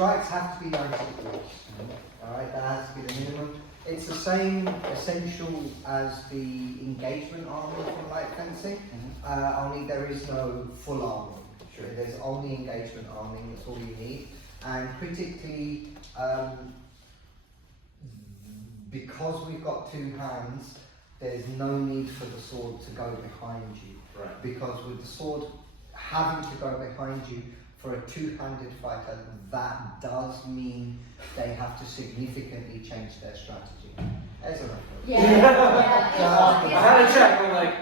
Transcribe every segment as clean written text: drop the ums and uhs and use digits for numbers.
strikes have to be 90 degrees. Alright, that has to be the minimum. It's the same essential as the engagement arming from light fencing, only there is no full arming. Sure. There's only engagement arming, that's all you need. And critically, because we've got two hands, there's no need for the sword to go behind you. Right. Because with the sword having to go behind you for a two-handed fighter, that does mean they have to significantly change their strategy. That's enough. Yeah. I had a check, I'm like,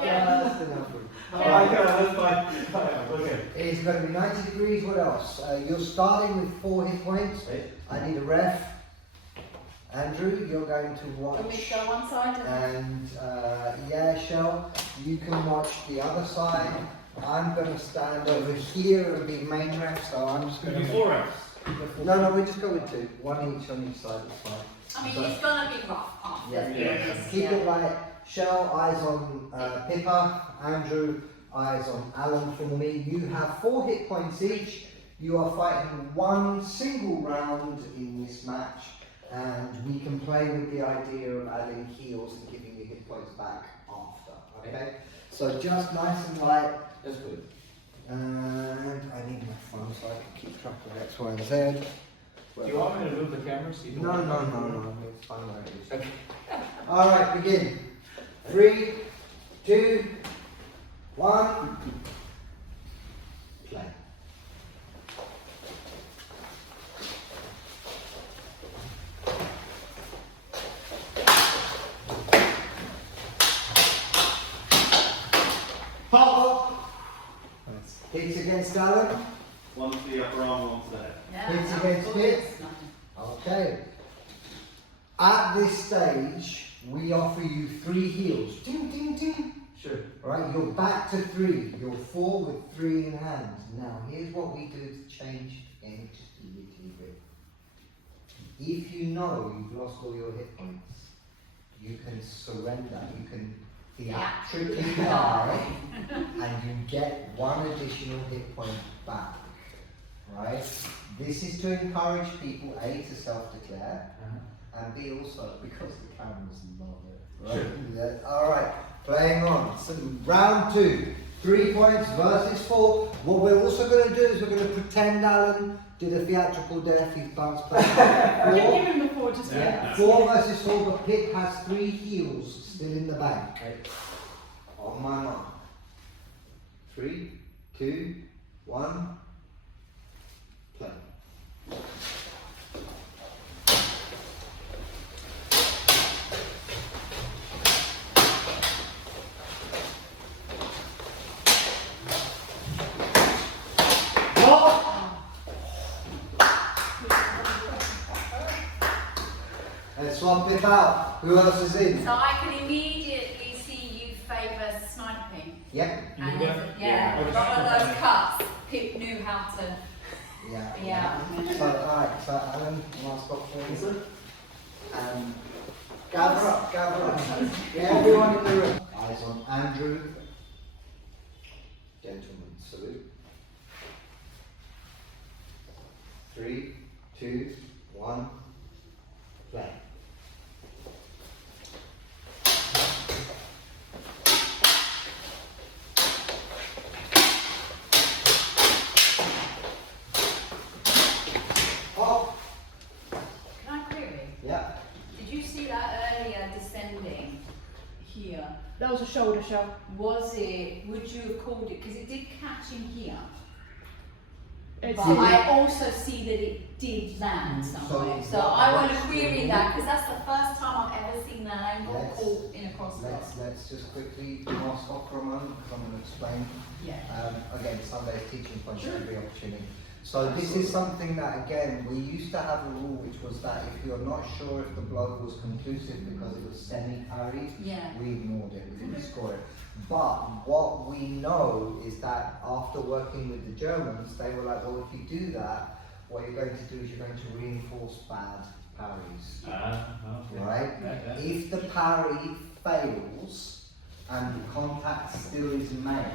That's enough. that's fine. Okay. It's going to be 90 degrees, what else? You're starting with 4 hit points. Right. I need a ref. Andrew, you're going to watch. Can we go one side? And yeah, Shell, you can watch the other side. I'm going to stand over here and be main ref, so I'm just going to. 4 rounds. No, we just go with 2. 1 each on each side, it's fine. I mean, it's gonna be rough after. Yeah. Keep it light. Shell, eyes on Pippa. Andrew, eyes on Alan for me. You have 4 hit points each. You are fighting 1 single round in this match. And we can play with the idea of adding heals and giving you hit points back after. Okay? So just nice and light. That's good. And I need my phone so I can keep track of X, Y, and Z. Do you want me to move the camera? So you No. It's fine where it is. Okay. Alright, begin. 3, 2, 1. Play. Pop! Hits against Alan. 1 to the upper arm, 1 to the head. Hits against hit. Okay. At this stage, we offer you 3 heals. Ding, ding, ding. Sure. Alright, you're back to 3. You're 4 with 3 in hand. Now, here's what we do to change the game just a little bit. If you know you've lost all your hit points, you can surrender. You can theatrically die, and you get 1 additional hit point back. Right? This is to encourage people, A, to self-declare, and B, also because the cameras love it. Right? Sure. Alright, playing on. So round 2, 3 points versus 4. What we're also going to do is we're going to pretend Alan did a theatrical death, he's bounced back. Give him the 4 just Yeah. 4 versus 4, but Pip has 3 heals still in the bank. Right. On my mark. 3, 2, 1. Play. Let's swap it out. Who else is in? So I can immediately see you favour sniping. Yep. And You yeah, got- got one of those cuts. Pip knew how to. Yeah. Yeah. So, alright, so Alan, last got for you. Gather up. Yeah, everyone in the room. Eyes on Andrew. Gentlemen, salute. 3, 2, 1, play. Can I query? Yeah. Did you see that earlier descending here? That was a shoulder shove. Was it, would you have called it, because it did catch in here, It's but I also see that it did land somewhere. So I want to query that, because that's the first time I've ever seen that angle Let's- caught in a crossbar. Let's just quickly mask off for a moment because I'm going to explain. Yeah. Again, Sunday's teaching point for every opportunity. So this is something that, again, we used to have a rule which was that if you're not sure if the blow was conclusive because it was semi-parried, Yeah. we ignored it, we didn't score it. But what we know is that after working with the Germans, they were like, well, if you do that, what you're going to do is you're going to reinforce bad parries. Okay. Right? Okay. If the parry fails and contact still is made,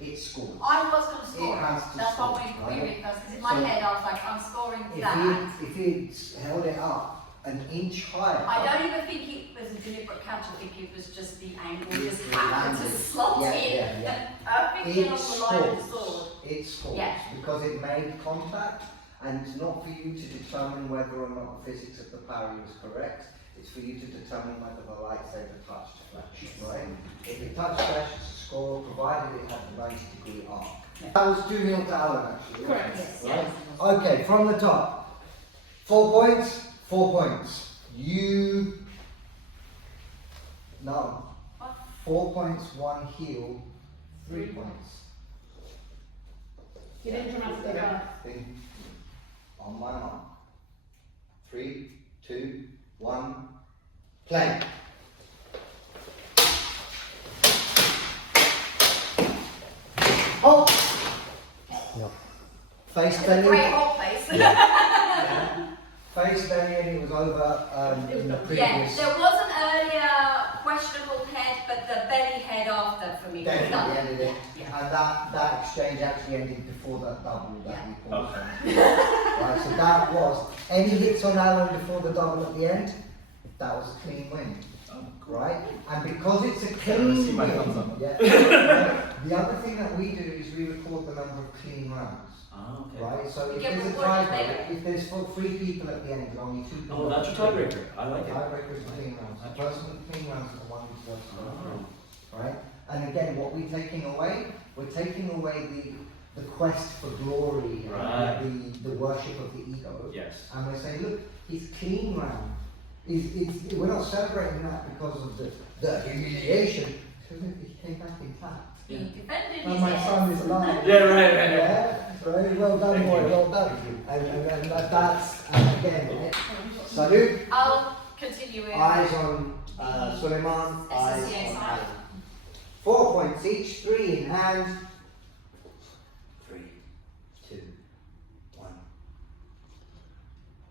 it scores. I was going to score It has it. to That's score, why we right? queried it first, because in my So- head I was like, I'm scoring If that. he held it up an inch higher, I don't even think it was a deliberate catch. I think it was just the angle just It happened to landed. slot Yeah, in yeah, yeah. perfectly it along the line of the sword. scores. It scores Yeah. because it made contact, and it's not for you to determine whether or not the physics of the parry was correct. It's for you to determine whether the lightsaber touched flesh, right? If it touched flesh, it's a score, provided it had a 90-degree arc. Yeah. That was 2-0 to Alan, actually. Correct. Yes, Right? yes. Okay, from the top. 4 points, 4 points. You... No. What? 4 points, 1 heel, 3 points. You didn't dramatically go. Thing. On my mark. 3, 2, 1, play. Oh! Yep. Face It's a great belly. hot place. Yeah. Face belly, and it was over in the Yeah, previous. there was an earlier questionable head, but the belly head after for me was Definitely done. ended it. Yeah. And that exchange actually ended before that double that Yeah. we called. Right, so that was any hits on Alan before the double at the end. That was a clean win, right? And because it's a clean see my win, thumbs up. yeah. The other thing that we do is we record the number of clean rounds, Ah, okay. right? So You if get there's a rewarded tiebreak, later. if there's 3 people at the end and only 2 people. Oh, that's your tiebreaker. I like it. Tiebreaker is clean rounds. The person with clean rounds is the one who's got to go through. Right? And again, what we're taking away, we're taking away the quest for glory, Right. and the worship of the ego. Yes. And we're saying, look, he's clean round. We're not celebrating that because of the humiliation, because he came back intact. He defended And his my head. son is alive. Yeah, right. Yeah, very well done, Thank boy, you. well done. And that's, and again, salute. I'll continue with Eyes on Suliman, eyes SSCA on side. Alan. 4 points each, 3 in hand. 3, 2, 1.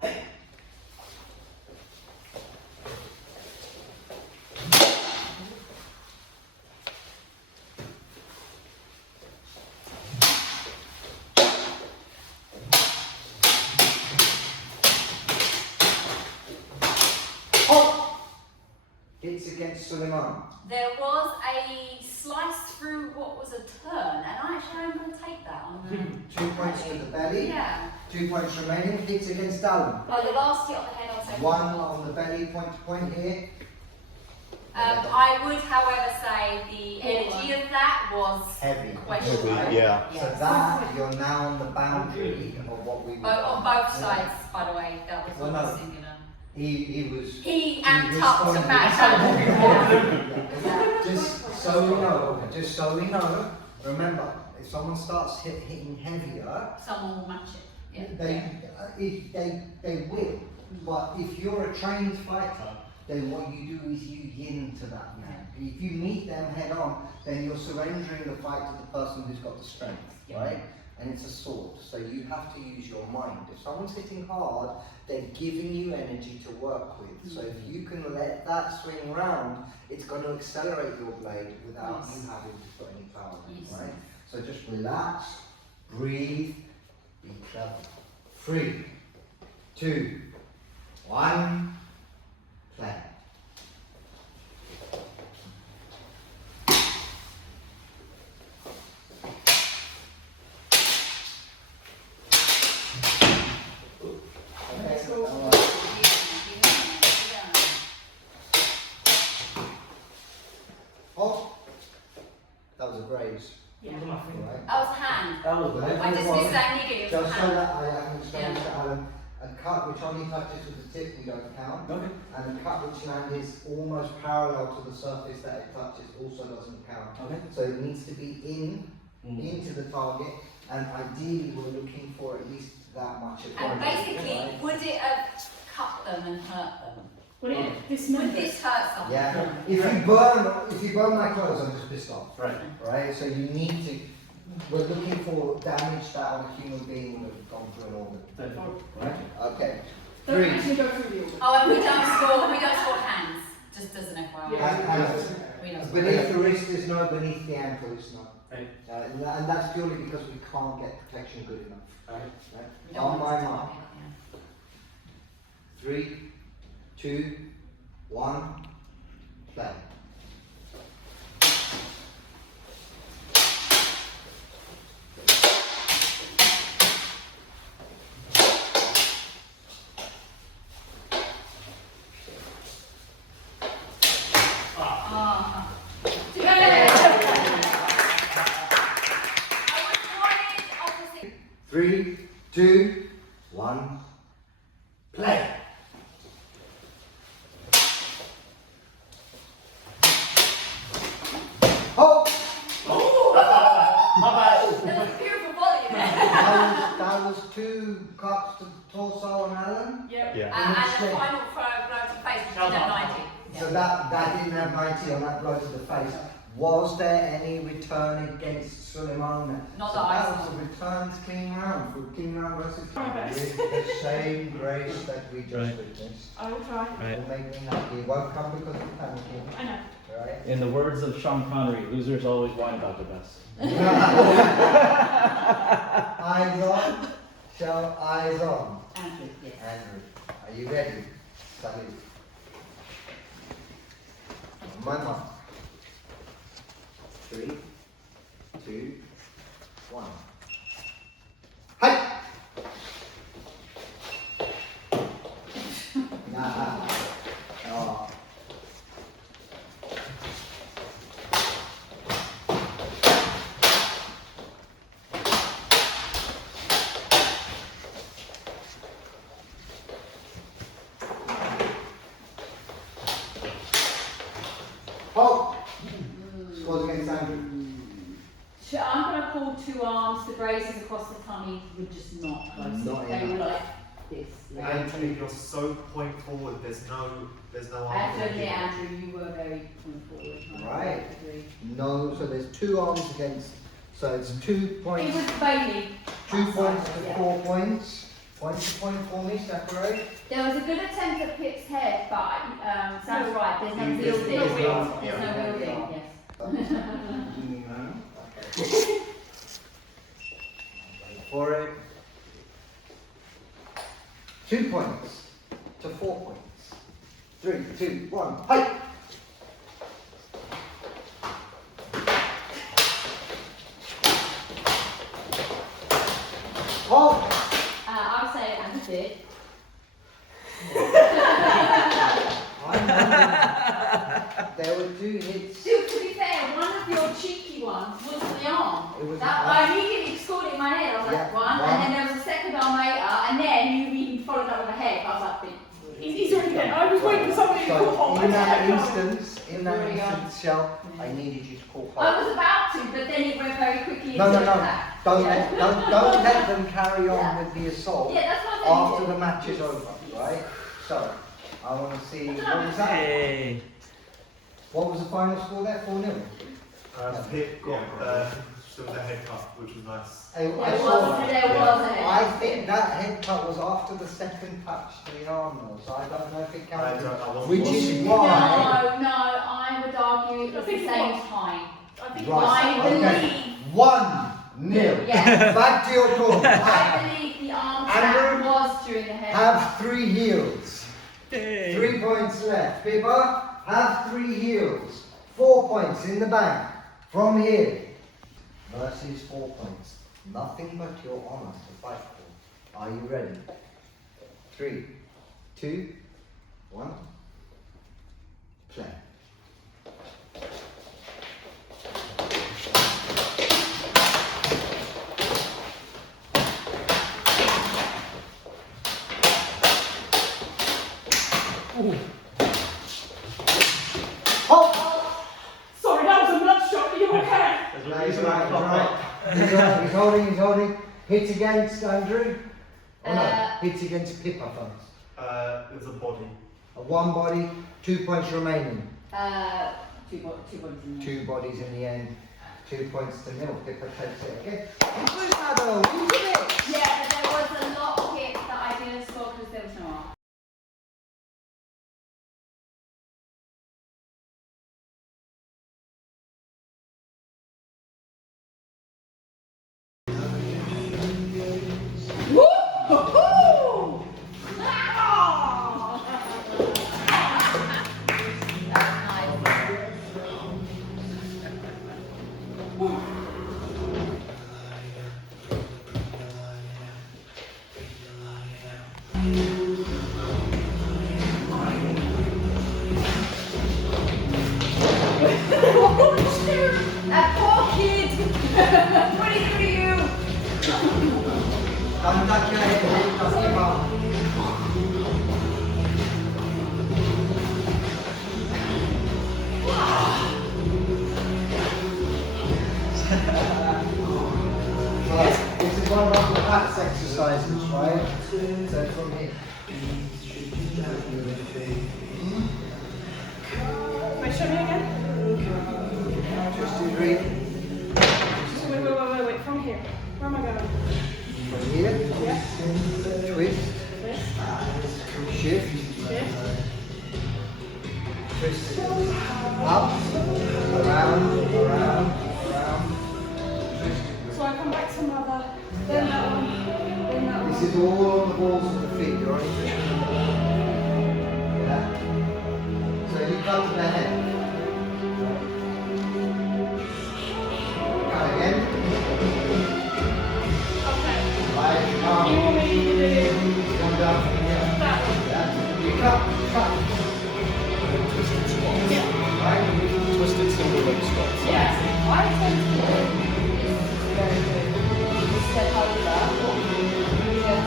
Hey. Oh! Hits against Suliman. There was a slice through what was a turn, and I'm going to take that on the 2 points to the belly. Yeah. 2 points remaining. Hits against Alan. Oh, the last hit on the head, I'll take 1 on the belly, point to point here. I would, however, say the energy of that was Heavy. questionable. Heavy, yeah. So that, you're now on the boundary of what we would On both sides, by the way, that was Well, not no. singular. He was. He amped up to responded. match that. Just so we know, remember, if someone starts hitting heavier, Someone will match it. Yeah. they will. But if you're a trained fighter, then what you do is you yin to that man. If you meet them head on, then you're surrendering the fight to the person who's got the strength, right? And it's a sword, so you have to use your mind. If someone's hitting hard, they're giving you energy to work with. So if you can let that swing round, it's going to accelerate your blade without you having to put any power in, Yes. right? So just relax, breathe, be clever. 3, 2, 1, play. Okay, oh, that was a graze. Yeah. Right? That was a hand. That was Right. I dismissed that nigga, it was a Just so hand. that I haven't explained to Alan, a cut which only touches with the tip we don't count, Okay. and a cut which land is almost parallel to the surface that it touches also doesn't count. Okay. So it needs to be into the target, and ideally we're looking for at least that much of And it, basically, right? would it have cut them and hurt them? Would it Would dismember? this hurt someone? Yeah. If you burn my clothes, I'm just pissed off. Right. Right? So you need to. We're looking for damage that on a human being would have gone through an organ. Right? Okay. Don't 3. actually go through the organ. Oh, and we don't score hands, just as an FYI. Yeah. And We don't score. beneath the wrist is no, beneath the ankle is no. Right. And that's purely because we can't get protection good enough. Right. We don't On want my to mark. target, yeah. 3, 2, 1, play. Ah. I was wanted opposite. 3, 2, 1, play. Oh! My bad. There was a beautiful volley there. That was 2 cuts to torso on Allen. Yep. Yeah. And the final blow to the face, which is at 90. So that didn't have 90 on that blow to the face. Was there any return against Suliman? Not So that I that saw. was a return to King Round for King Round versus Okay. with the same grace that we just Right. witnessed. I will try. Right. Will make me happy. It won't come because of panicking. I know. Right? In the words of Sean Connery, losers always whine about the best. Eyes on. Show eyes on. Andrew, yes. Andrew, are you ready? Salute. On my mark. 3, 2, 1. Hi! Nah. Oh. Oh! Scores against Andrew. So I'm going to call 2 arms. The braces across the tummy were just not close. Not They were enough. like this. Andrew, you're so point forward. There's no arm. Actually, Andrew, you were very point forward. I Right. agree. No, so there's 2 arms against, so it's 2 It points, was Bailey. 2 points to Yeah. 4 points. Point to point for me, separate. There was a good attempt at Pip's head, but Sam's right. There's no There's wielding. no There's wielding, no yeah. wielding. Yes. Okay. Wait for it. 2 points to 4 points. 3, 2, 1, height! Oh! I'll say Andrew did. I'm wondering, there were 2 hits. Still, to be fair, one of your cheeky ones was the arm. It was That, the I arm. immediately scored it in my head. I was like, Yeah, one, one. and then there was a second arm later, and then you even followed up with a head. I was like, He's already dead. I was waiting for somebody to call So home. in that I instance, Already gone. Shell, I needed you to call I home. was about to, but then it went very quickly No, into no, no. attack. Don't Yeah. don't let them carry on Yeah. with the assault Yeah, that's what I after said. the match is over, right? So, I want to see, I don't what was that? Hey. What was the final score there? 4-0? Pip got still the head cut, which was nice. I There was, saw that. there was a head. I think that head cut was after the second touch to the arm though, so I don't know if it I counted. wasn't Which is watching. why. No, I would argue it was I think the it same was. time. I think Right, I okay. believe. 1-0. Yes. Back to your corner. I believe the arm Andrew, tap was during the head. Have 3 heels. Hey. 3 points left. Pippa, have 3 heels. 4 points in the bank. From here. Versus 4 points. Nothing but your honor to fight for. Are you ready? 3, 2, 1. Play. Oh! Sorry, that was a nut shot. Are you okay? There's a No, he's reason right, I he's clocked right. up. He's holding, he's holding. Hits against Andrew. Oh no, Uh, hits against Pippa first. It was a body. 1 body, 2 points remaining. Two bodies in there. 2 bodies in the end. 2 points to 0. Pippa takes it again. It was that though, we did it! Yeah, but there was a lot of hits that I didn't score because there was no arm. Don't duck your head, just give up. Right, this is one of our backs exercises, right? So from here. Wait, show me again. Just to breathe. Wait, from here. Where am I going? From here. Yeah. Twist. This. Shift. Shift. Twist. Up. Around. Around. Around. So I come back to mother, then that one, then that one. This is all on the balls of the feet. You're only twisting the ball. Yeah. So you come to the head. Come again. Okay. Right. Come. You want me to do Come down from here. that one? Yeah. You cut. Cut. Yeah. Right. Twisted single leg squats. Yes, I tend to do very good. Just step over.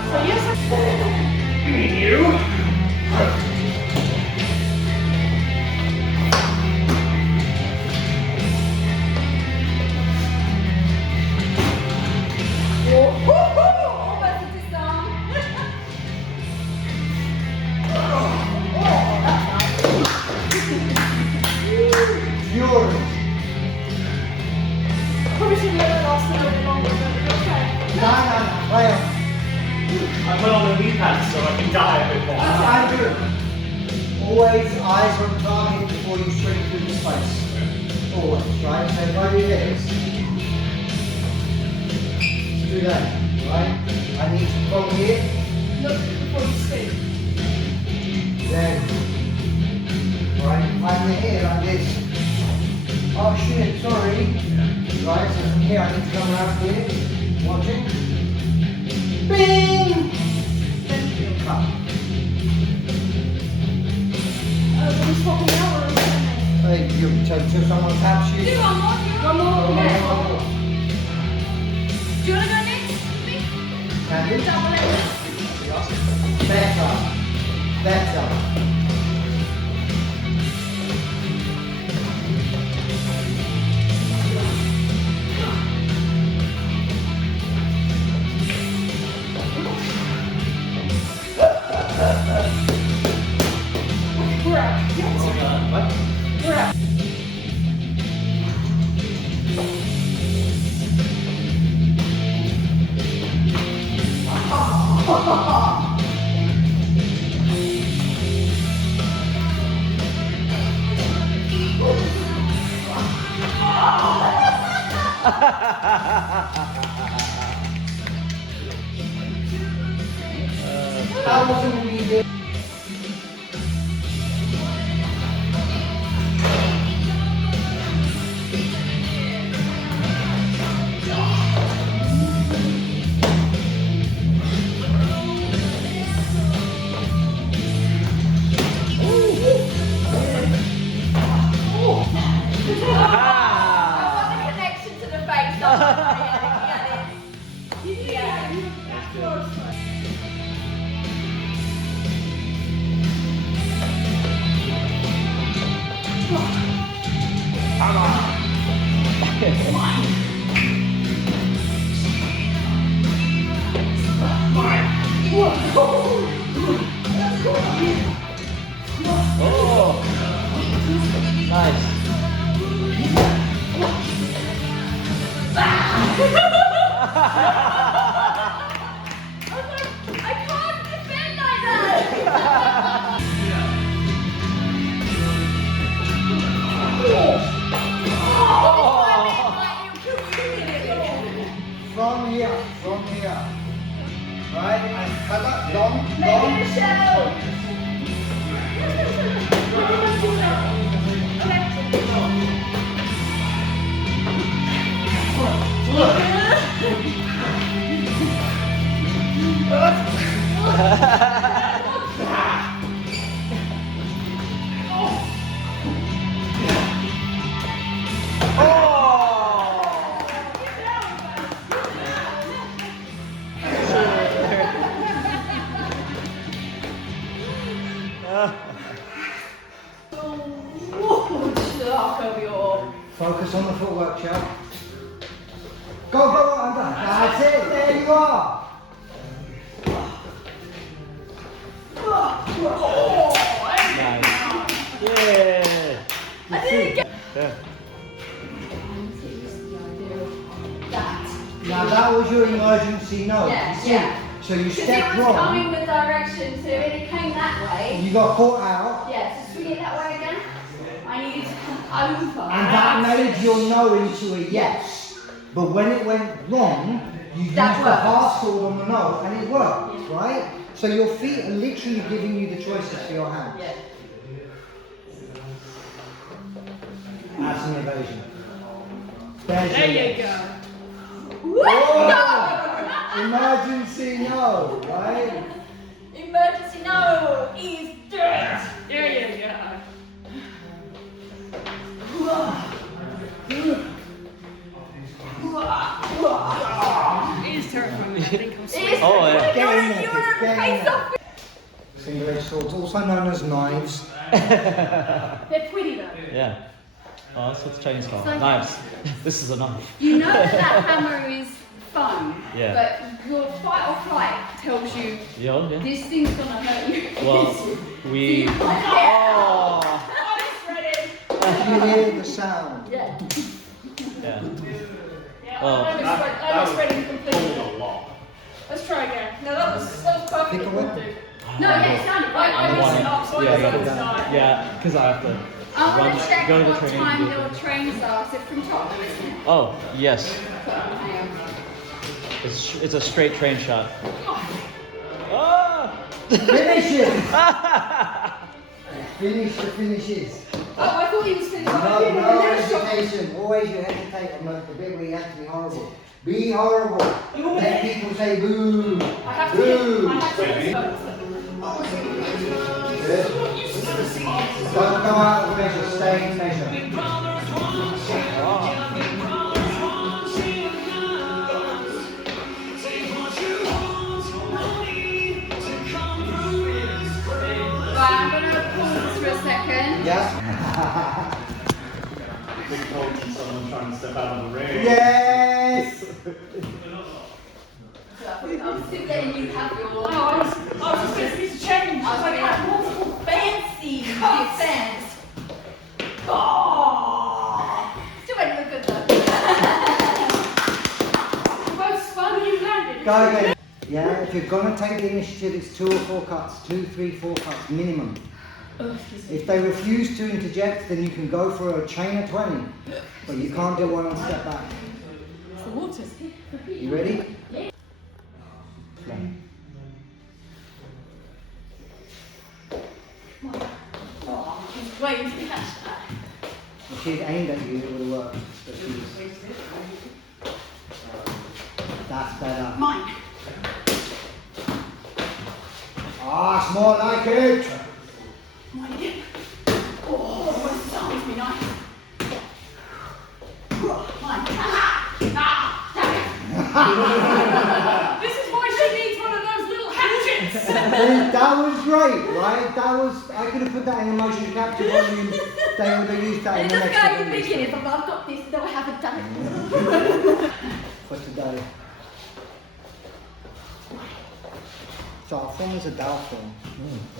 So yes, Almost a disarm. Oh, that's nice. Fury. probably should let it last a little bit longer, but it's okay. No. Play on. I put on the knee pads so I can die a bit more. Andrew. Always eyes on target before you shrink through the space. Always, right? So where your hips. Do that, right? I need to from here. Look before you speak. Then, right, I'm here like this. Oh shit, sorry. Right, so from here I need to come around here, watching. Bing! Then cut. Are we swapping out or are we staying? Hey, you till someone taps you. Do one more. One more? Okay. Do you want to go next? Can you? Double it. Better. Better. We're out. Yes. What? We're out. That wasn't needed. I want the connection to the face. Yeah. That's close. Oh! Nice. I can't defend like that. From here. Right, and cover, long, Make long. it a show. Focus on the footwork, Shell. Go, under. That's it, there you are. Nice. Yeah. I didn't get Yeah. that. Now that was your emergency node. Yeah, You see? yeah. So you Because it stepped was wrong. coming the direction, so when it came that way, You got caught out. yeah, so swing it that way again. I needed to come over. And that made your no into a yes. But when it went wrong, you used the That worked. half sword on the no, and it worked, right? So your feet are literally giving you the choices for your hand. Yeah. That's an evasion. There's There your you yes. go. Oh, emergency no, right? Emergency no is dead. There you go. It is terrifying when I think I'm It's Oh, yeah. Get in there, you wanna get in face there. off with- Single-edged swords, also known as knives. They're pretty though. Yeah. Oh, that's what the Chinese call It's like- knives. This is a knife. You know that hammer is fun, Yeah. but your fight or flight tells you Yeah, yeah. this thing's gonna hurt you. Well, we. Oh. You hear the sound. Yeah. Yeah. Yeah, Oh. I was ready completely. a lot. Let's try again. No, that was perfect. Pick a weapon. No, yeah, it sounded right. I messed it up, so I Yeah, decided to yeah. die. Yeah, because I have to I want run, to check go to the what training. time and do your it. trains are. Is it from top, isn't it? Oh, yes. Hang on. It's a straight train shot. Ah! Finish it! Finish the finishes. Oh, I thought he was finished. No hesitation. Always you hesitate on the bit where you have to be horrible. Be horrible. Let people say boo. I have to Boo. get Good. Don't go out of measure. Stay in measure. Right, I'm gonna pause for a second. Yeah. Big hope in someone trying to step out of the ring. Yes. I'm still letting you have your. I was just going to change. I was like, have multiple fancy defense. Oh, still went look good though. The most fun you landed. Go again. Yeah, if you're gonna take the initiative, it's 2 or 4 cuts. 2, 3, 4 cuts minimum. If they refuse to interject, then you can go for a chain of 20. But you can't do one and step back. It's the waters. You ready? Play. Oh, he's waiting to catch that. If she'd aimed at you, it would have worked. But she's... That's better. Mine. Ah, it's more like it. Mine again. Oh, what sounds me nice. Mine. Ah, damn it. This is why she needs one of those little hatchets. That was great, right? That was... I could have put that in a motion capture volume. They would have used that in It the doesn't next go video. in the beginning, but I've got this, though I haven't done it. For today. So our form is a Dao form.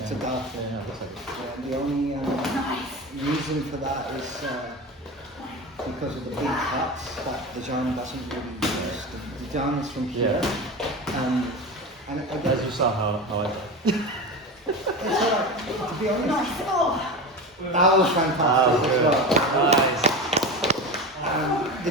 It's a Dao form. Yeah, that's it. Yeah, the only Nice. reason for that is because of the big cuts that the Jhana doesn't really use. The Jhana is from here. And I As guess you saw how I it's alright, to be honest. Nice. Oh. That was fantastic as well. Nice. The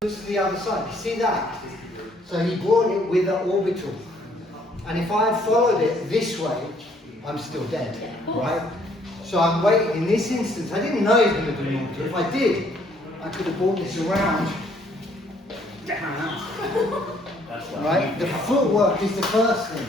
This is the other side. You see that? So he brought it with the orbital. And if I had followed it this way, I'm still dead, right? So I'm waiting. In this instance, I didn't know he was going to do multi. If I did, I could have brought this around. That's Right? The footwork is the first thing.